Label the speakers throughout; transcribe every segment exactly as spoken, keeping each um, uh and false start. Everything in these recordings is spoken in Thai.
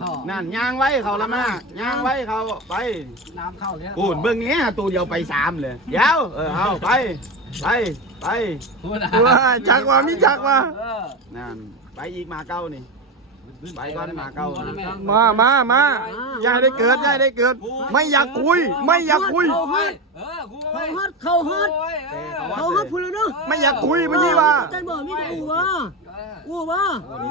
Speaker 1: นั่นย่างไว้เขาละมาย่างไว้เขาไปน้ำเข้าเลยปูนเบื้องนี้ตัวเดียวไปสามเลยเดี๋ยวเออเอาไปไปไป
Speaker 2: ว่าจักว่ามีจักว่า
Speaker 1: นั่นไปอีกมาเก้านี่ไปก่อนมาเก้า
Speaker 2: มามามาอย่าได้เกิดอย่าได้เกิดไม่อยากคุยไม่อยากคุย
Speaker 3: เขาฮัดเขาฮัดเขาฮัดพูดเลยเนาะ
Speaker 2: ไม่อยากคุยไม่ใช่ว่า
Speaker 3: จันบอกมีแต่อู่วะอู่วะ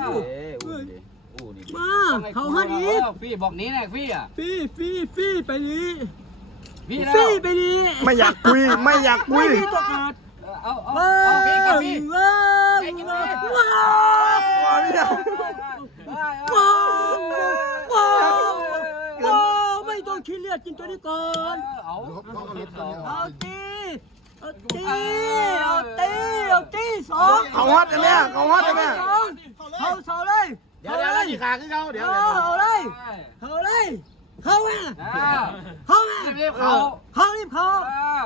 Speaker 3: มาเขาฮัดอีก
Speaker 4: ฟี่บอกนี้นะฟี่อ่ะ
Speaker 3: ฟี่ฟี่ฟี่ไปนี้ฟี่ไปนี้
Speaker 2: ไม่อยากคุยไม่อยากคุย
Speaker 3: ไม่มีตัวขาด
Speaker 4: เอาเอาเอาฟี่กับฟี่
Speaker 3: ว้าวว้าวว้าวว้าวว้าวไม่ต้องคิดเลือดกินตัวนี้ก่อน
Speaker 4: เอา
Speaker 3: เอาตีเอาตีเอาตีเอาตีสอง
Speaker 2: เขาฮอตเลยแม่เขาฮอตเลยแม่
Speaker 3: เขาเสาเลย
Speaker 1: เดี๋ยวเดี๋ยวจีขาขึ้นเขาเดี๋ยว
Speaker 3: เขาเลยเขาเลยเขาแม่เขาแม่
Speaker 4: เขา
Speaker 3: เขารีบเขา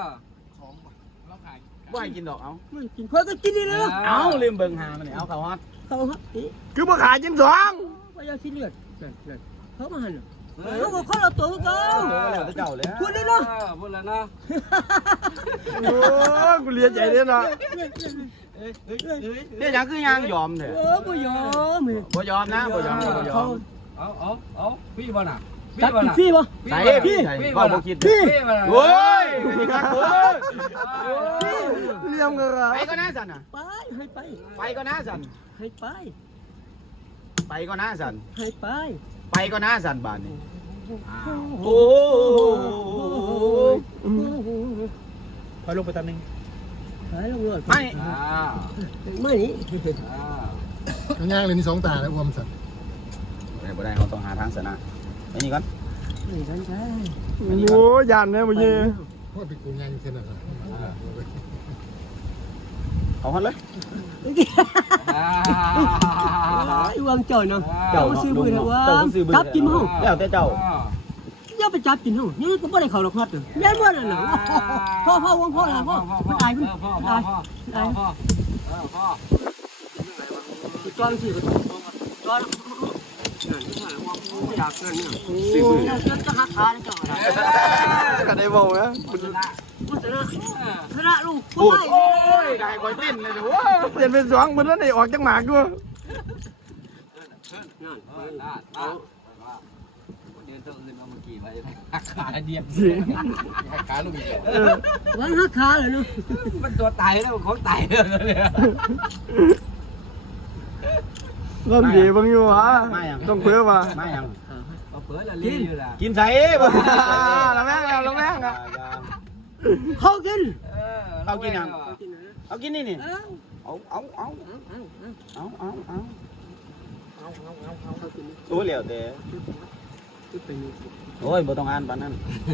Speaker 1: ว่าให้กินดอกเอา
Speaker 3: ไม่กินเพื่อก็กินนี่เลย
Speaker 1: เอาลืมเบิ่งหามันเนี่ยเอาเขาฮอต
Speaker 3: เขาฮอต
Speaker 2: คือบ่ขาจินสอง
Speaker 3: ว่าอยากคิดเลือดเขามาหันเขาบอกเขาเราตัวเขา
Speaker 1: เจ้าเลย
Speaker 3: พูดได้เนาะ
Speaker 4: พูดแล้วเนาะ
Speaker 2: โอ้กูเลียใจเลยเนาะ
Speaker 1: เนี่ยยังคือยางยอมเถอะ
Speaker 3: เออบ่ยอม
Speaker 1: บ่ยอมนะบ่ยอมบ่ยอม
Speaker 4: เอาเอาเอาพี่บ่น่ะ
Speaker 3: พี่บ่น่ะพี่บ่
Speaker 1: ใส่พี่พี่บ่คิด
Speaker 3: พี่
Speaker 1: โอ้ยพี่กันโอ้ย
Speaker 2: เลี้ยงกัน
Speaker 1: ไปก็น่าสั่นอ่ะ
Speaker 3: ไปให้ไป
Speaker 1: ไปก็น่าสั่น
Speaker 3: ให้ไป
Speaker 1: ไปก็น่าสั่น
Speaker 3: ให้ไป
Speaker 1: ไปก็น่าสั่นบานนี่โอ้พอลงไปตำนึง
Speaker 3: ไปลงเลย
Speaker 1: ไม่
Speaker 3: ไม่นี่
Speaker 5: ง่ายเลยมีสองตาแล้วรวมสัตว์
Speaker 1: ไม่ได้เขาต้องหาทางชนะไปนี่ก่อน
Speaker 3: นี่กันใช่
Speaker 2: โอ้ยยันเนี่ยมึงเนี่ย
Speaker 5: เพราะเป็นกูง่ายเช่นนั้น
Speaker 1: เอาฮันเลย
Speaker 3: วางเจ้าเนาะเจ้าซื้อมือนะว่าจับกินห้อง
Speaker 1: แล้วแต่เจ้า
Speaker 3: อย่าไปจับกินห้องนี่ก็ไม่ได้เขาหรอกฮอดเลยแย่บ่นั่นน่ะพ่อพ่อวงพ่อละพ่อมันตายมันตายตายจอนสิจอนอยากนั่นเนี่ยโอ้ยจนจะหักขาเจ้า
Speaker 2: ก็ได้บอกนะ
Speaker 3: ชนะชนะลูก
Speaker 1: โอ้ยได้คอยเต้นเลยโอ้ย
Speaker 2: เต้นเป็นสองมันนั่นไอ้ออกจากหมากด้วย
Speaker 4: เดินตัวอื่นมาเมื่อกี้ไปหักขาเดียบหักขาลูกเดียว
Speaker 3: วันหักขาเลยเนาะ
Speaker 4: มันตัวตายแล้วของตายเลยเนี่ย
Speaker 2: เริ่มดีบ้างอยู่ฮะต้องเพื่อมา
Speaker 1: ไม่ยัง
Speaker 4: เปิดละลิ้นอยู่ละ
Speaker 1: กินใส่บ่
Speaker 2: ละแม่งละแม่งอ่ะ
Speaker 3: เขากิน
Speaker 1: เขากินยังเขากินนี่นี่เอาเอาเอาเอาเอาเอาโอ้เหลียวเด้โอ้ยบ่ต้องอ่านปานนั้น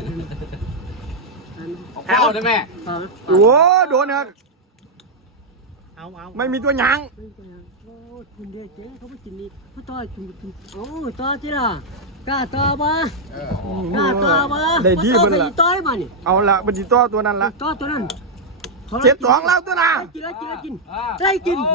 Speaker 4: เอาได้แม่
Speaker 2: โอ้โดนครับ
Speaker 1: เอาเอา
Speaker 2: ไม่มีตัวหยัง
Speaker 3: กินเด็กเจ๊เขาไม่กินนี่เขาต่อยกินกินโอ้ต่อที่ล่ะกล้าต่อมากล้าต่อมา
Speaker 2: ได้ดีมันละ
Speaker 3: ต่อยมานี่
Speaker 2: เอาละบัญชีต่อตัวนั้นละ
Speaker 3: ต่อตัวนั้น
Speaker 2: เจ็ดสองแล้วตัวน่ะ
Speaker 3: กินแล้วกินแล้วกินได้กิน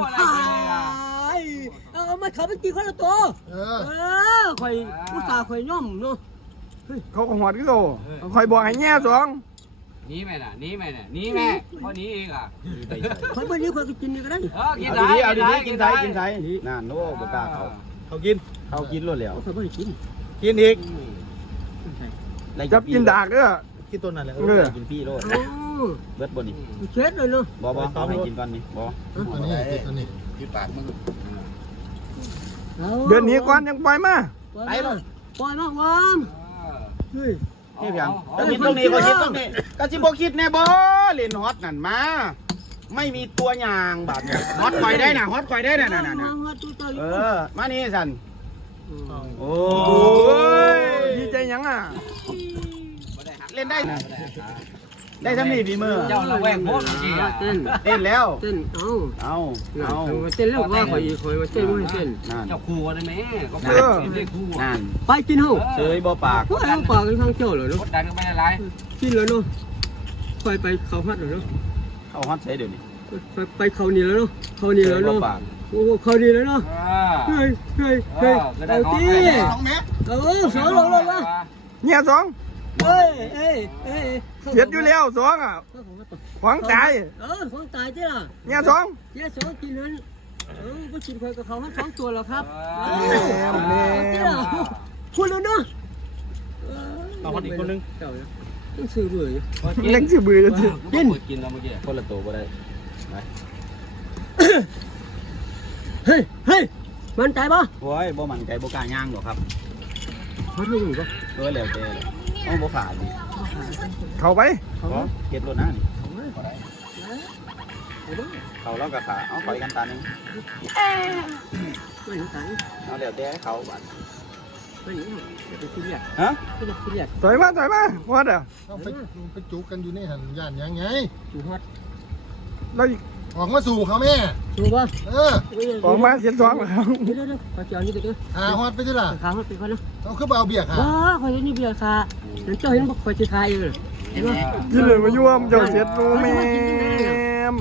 Speaker 3: เอามาเขาไปกินคนละตัวเออคอยอุตส่าห์คอยย่อมเนาะ
Speaker 2: เขาก็หอดก็โตคอยบอกให้แง่สอง
Speaker 4: นี่แม่น่ะนี่แม่น่ะนี่แม่พอนี้เองอ่ะ
Speaker 3: คอยเมื่อนี้คอยกินนี่ก็ได้
Speaker 4: กิน
Speaker 1: ได้เอาดีๆกินใส่กินใส่นั่นโอ้บ่กล้าเขาเขากินเขากินรวดแล้ว
Speaker 3: เขาไม่ได้กิน
Speaker 1: กินอีก
Speaker 2: จับกินดากเด้อ
Speaker 1: กินต้นนั่นแหละกินพี่โลดเบิดบ่นี่
Speaker 3: เช็ดเลยเนาะ
Speaker 1: บ่บ่เอาให้กินก่อนนี่บ่
Speaker 5: อันนี้อันนี้
Speaker 1: กินปากมึง
Speaker 2: เดือนนี้ก่อนยังปล่อยมา
Speaker 3: ไปเลยปล่อยมากวางเฮ้ย
Speaker 1: นี่เพียงก็คิดตรงนี้ก็คิดตรงนี้ก็สิบ่คิดแน่บ่เล่นฮอตนั่นมาไม่มีตัวยางบาดเนี่ยฮอตไฟได้น่ะฮอตไฟได้น่ะน่ะเออมานี่สั่นโอ้
Speaker 2: ยดีใจยังอ่ะ
Speaker 1: เล่นได้ได้ทั้งนี้ฝีมือ
Speaker 4: เจ้าระแวงโคตรจริงอ่ะ
Speaker 3: เต้น
Speaker 1: เต้นแล้ว
Speaker 3: เต้นเอา
Speaker 1: เอาเอา
Speaker 3: เต้นแล้วว่าคอยคอยว่าเต้นไม่เต้น
Speaker 4: เจ้าครูได้ไหมก็ได้ครู
Speaker 1: นั่น
Speaker 3: ไปกินเหรอ
Speaker 1: เฉยบ่ปาก
Speaker 3: ก็เอาปากกันทางเจ้าเลยเนาะ
Speaker 4: กดดันก็ไม่ได้ไร
Speaker 3: กินเลยเนาะไปไปเขาฮัดเลยเนาะ
Speaker 1: เขาฮอตใช้เดี๋ยวนี้
Speaker 3: ไปไปเขานี่แล้วเนาะเขานี่แล้วเนาะโอ้เขาดีเลยเนาะ
Speaker 4: อ่า
Speaker 3: เฮ้ยเฮ้ย
Speaker 4: เอ
Speaker 3: เฮ้ย
Speaker 4: อก็ได้
Speaker 3: เอา
Speaker 4: ของ
Speaker 3: ตี
Speaker 4: ให้
Speaker 1: สองเมตร
Speaker 3: เออสองลงเลยวะ
Speaker 2: เนี่ยสอง
Speaker 3: เฮ้ยเอ้ยเอ้ย
Speaker 2: เจ็ดอยู่แล้วสองอ่ะขวางตาย
Speaker 3: เออของตายที่ล่ะ
Speaker 2: เนี่ยสอง
Speaker 3: เนี่ยสองกินนั้นเออก็กินเคยกับเขาทั้งสองตัวแล้วครับ
Speaker 2: แม่
Speaker 3: ที่ล่ะพูดแล้วเนาะ
Speaker 1: เอาคนอีกคนนึง
Speaker 3: เจ้าเนี่ยต้องซื้อเลย
Speaker 2: เล็กสิบือจะสิ
Speaker 4: กินกินแล้วเมื่อกี้คนละตัวก็ได้
Speaker 3: เฮ้ยเฮ้ยมันใจปะ
Speaker 1: โอ้ยบ่มันใจบ่กล้าย่างหรอกครับ
Speaker 3: มันไม่อยู่ปะ
Speaker 1: เออแล้วแต่เลยเอาบ่ขาดดิ
Speaker 2: เข้าไป
Speaker 1: เอาเก็บรถนะนี่เขาแล้วก็ขาเอาปล่อยกันตาหนึง
Speaker 3: ไม่อยู่ไหน
Speaker 1: เอาแล้วแต่เขาบัด
Speaker 3: ไม่อยู่จะไปซีเรียส
Speaker 1: ฮะ
Speaker 3: ไม่จะซีเรียส
Speaker 2: ถอยมาถอยมาวัดอ่ะ
Speaker 5: เอาไปไปจุกกันอยู่ในหันย่านยังไง
Speaker 3: อยู่ฮอต
Speaker 2: เราอีก
Speaker 5: ออกมาสู่เขาแม่
Speaker 3: ถูกปะ
Speaker 5: เออ
Speaker 2: ออกมาเสียสองแล้ว
Speaker 3: เดี๋ยวเดี๋ยวเดี๋ยวขอเจ้านี่เดี๋ยว
Speaker 5: หาฮอดไปที่ล่ะ
Speaker 3: ขาฮอตไปก่อนนะ
Speaker 5: เอาขึ้นไปเอาเบียร์ค่ะ
Speaker 3: ว้าขอเห็นนี่เบียร์ค่ะเดี๋ยวเจ้าเห็นบอกขอจะขายอยู่เลยเห็นไหม
Speaker 2: กินเลยมายุ่มเจ้าเสียดโนแมม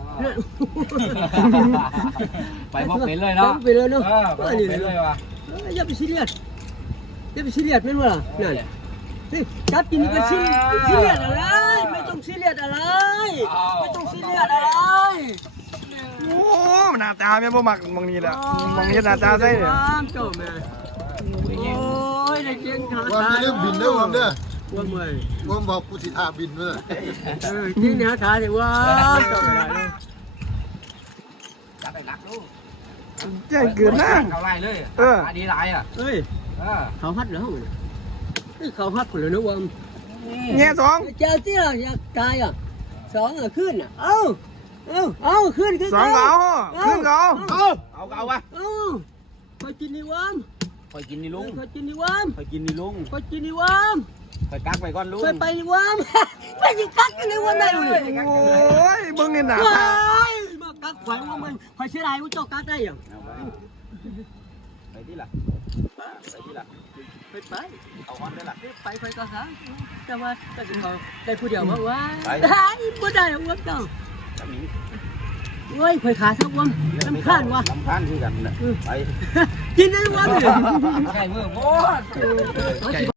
Speaker 4: ไปพบเป็นเลยเนาะ
Speaker 3: ไปเลยเนาะ
Speaker 4: เออไปพบเป็นเลยว่ะ
Speaker 3: อย่าไปซีเรียสอย่าไปซีเรียสไม่รู้ล่ะนั่นนี่จับกินก็ซีซีเรียสอะไรไม่ต้องซีเรียสอะไรไม่ต้องซีเรียสอะไร
Speaker 2: โอ้หน้าตาแม่บ่มักมองนี้แหละมองนี้หน้าตาใส่เนี่ย
Speaker 3: เจ้าแม่โอ้ยได้เกียงขา
Speaker 5: วอมจะเรื่องบินเด้อวอมเด้อ
Speaker 3: ว่าเมื่อยว
Speaker 5: อมบอกกูสิทาบินเด้อ
Speaker 3: เออกินเนื้อขาเนี่ยว่าเจ้าอะไรเลย
Speaker 4: จับไปรักลูก
Speaker 2: แจ้งเกินนะ
Speaker 4: เขาไล่เลย
Speaker 2: เออ
Speaker 4: ดีหลายอ่ะ
Speaker 3: เฮ้ย
Speaker 4: เออ
Speaker 3: เขาฮัดแล้วนี่เขาฮัดคนเลยนะวอม
Speaker 2: เนี่ยสอง
Speaker 3: เจ้าเตี้ยอยากตายอ่ะสองอ่ะขึ้นอ่ะเอ้าเอ้าเอ้าขึ้นขึ้น
Speaker 2: สองเขาขึ้นเขา
Speaker 1: เอาเอาก็เอาวะ
Speaker 3: เอ้าคอยกินนี่วอม
Speaker 1: คอยกินนี่ลุง
Speaker 3: คอยกินนี่วอม
Speaker 1: คอยกินนี่ลุง
Speaker 3: คอยกินนี่วอม
Speaker 1: คอยกักไปก่อนลุง
Speaker 3: คอยไปนี่วอมไปยิงกักกันเลยวันไหนวะเนี่ย
Speaker 2: โอ้ยเบิ่งนี่หน้า
Speaker 3: ว้า
Speaker 2: ตาย
Speaker 3: มากักไว้ว่ามันคอยเสียดายว่าเจ้ากักได้ยัง
Speaker 1: เอาไปไปที่ล่ะไปที่ล่ะ
Speaker 3: ไปไป
Speaker 1: เอาฮอนได้ล่ะ
Speaker 3: ไปไปก็หาแต่ว่าแต่สิเขาได้ผู้เดียวมาว่า
Speaker 1: ไป
Speaker 3: ได้บ่ได้อ้วนเจ้า
Speaker 1: จะมี
Speaker 3: โอ้ยคอยขาสักวันลำคาญวะ
Speaker 1: ลำคาญคือกันน่ะไป
Speaker 3: กินได้วันเลย
Speaker 4: ใช่มือโอ้